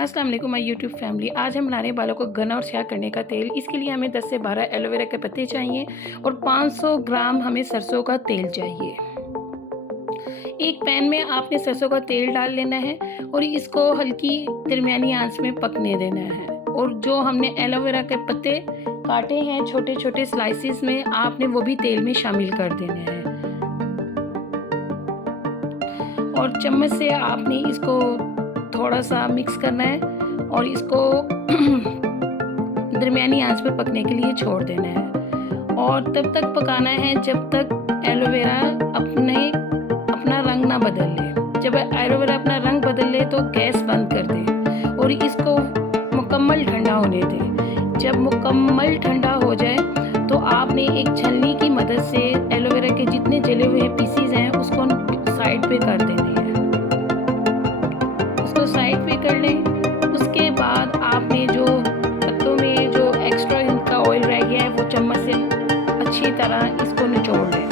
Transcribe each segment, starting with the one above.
अस्सलाम वालेकुम my YouTube family. आज हम बना रहे हैं बालों को घना और स्याह करने का तेल। इसके लिए हमें 10 से 12 एलोवेरा के पत्ते चाहिए और 500 ग्राम हमें सरसों का तेल चाहिए। एक पैन में आपने सरसों का तेल डाल लेना है और इसको हल्की दरमियानी आंच में पकने देना है। और जो हमने एलोवेरा के पत्ते काटे हैं छोटे छोटे स्लाइसिस में, आपने वो भी तेल में शामिल कर देने हैं। और चम्मच से आपने इसको थोड़ा सा मिक्स करना है और इसको दरमियानी आंच पे पकने के लिए छोड़ देना है। और तब तक पकाना है जब तक एलोवेरा अपना रंग ना बदल ले। जब एलोवेरा अपना रंग बदल ले तो गैस बंद कर दे और इसको मुकम्मल ठंडा होने दें। जब मुकम्मल ठंडा हो जाए तो आपने एक छलनी की मदद से एलोवेरा के जितने जले हुए पीसीज हैं उसको साइड पे कर देने हैं। उसको साइड पे कर लें। उसके बाद आपने जो पत्तों में जो एक्स्ट्रा इनका ऑयल रह गया है वो चम्मच से अच्छी तरह इसको निचोड़ लें।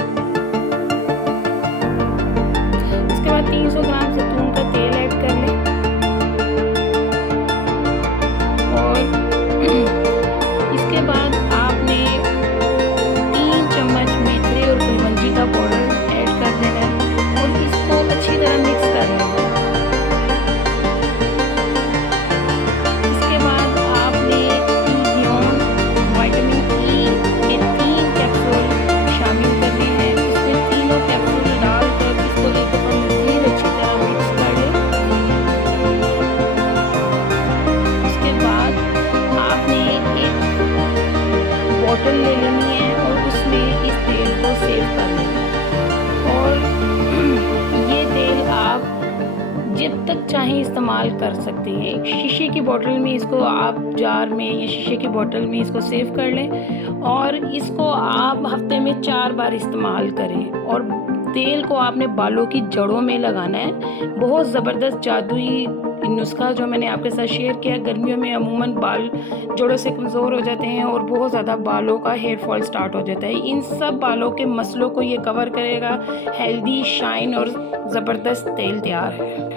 उसके बाद 300 ग्राम जैतून का तेल ऐड कर लें और इसके बाद आपने 3 चम्मच मेथी और कुलवंजी का पाउडर ऐड कर देना है और इसको अच्छी तरह मिक्स कर लेना है। बॉटल ले लेनी है और उसमें इस तेल को सेव कर लेना है। और ये तेल आप जब तक चाहें इस्तेमाल कर सकते हैं। एक शीशे की बोतल में इसको आप जार में या शीशे की बोतल में इसको सेव कर लें और इसको आप हफ्ते में 4 बार इस्तेमाल करें। और तेल को आपने बालों की जड़ों में लगाना है। बहुत ज़बरदस्त जादुई नुस्खा जो मैंने आपके साथ शेयर किया। गर्मियों में अमूमन बाल जड़ों से कमज़ोर हो जाते हैं और बहुत ज़्यादा बालों का हेयर फॉल स्टार्ट हो जाता है। इन सब बालों के मसलों को ये कवर करेगा। हेल्दी, शाइन और ज़बरदस्त तेल तैयार है।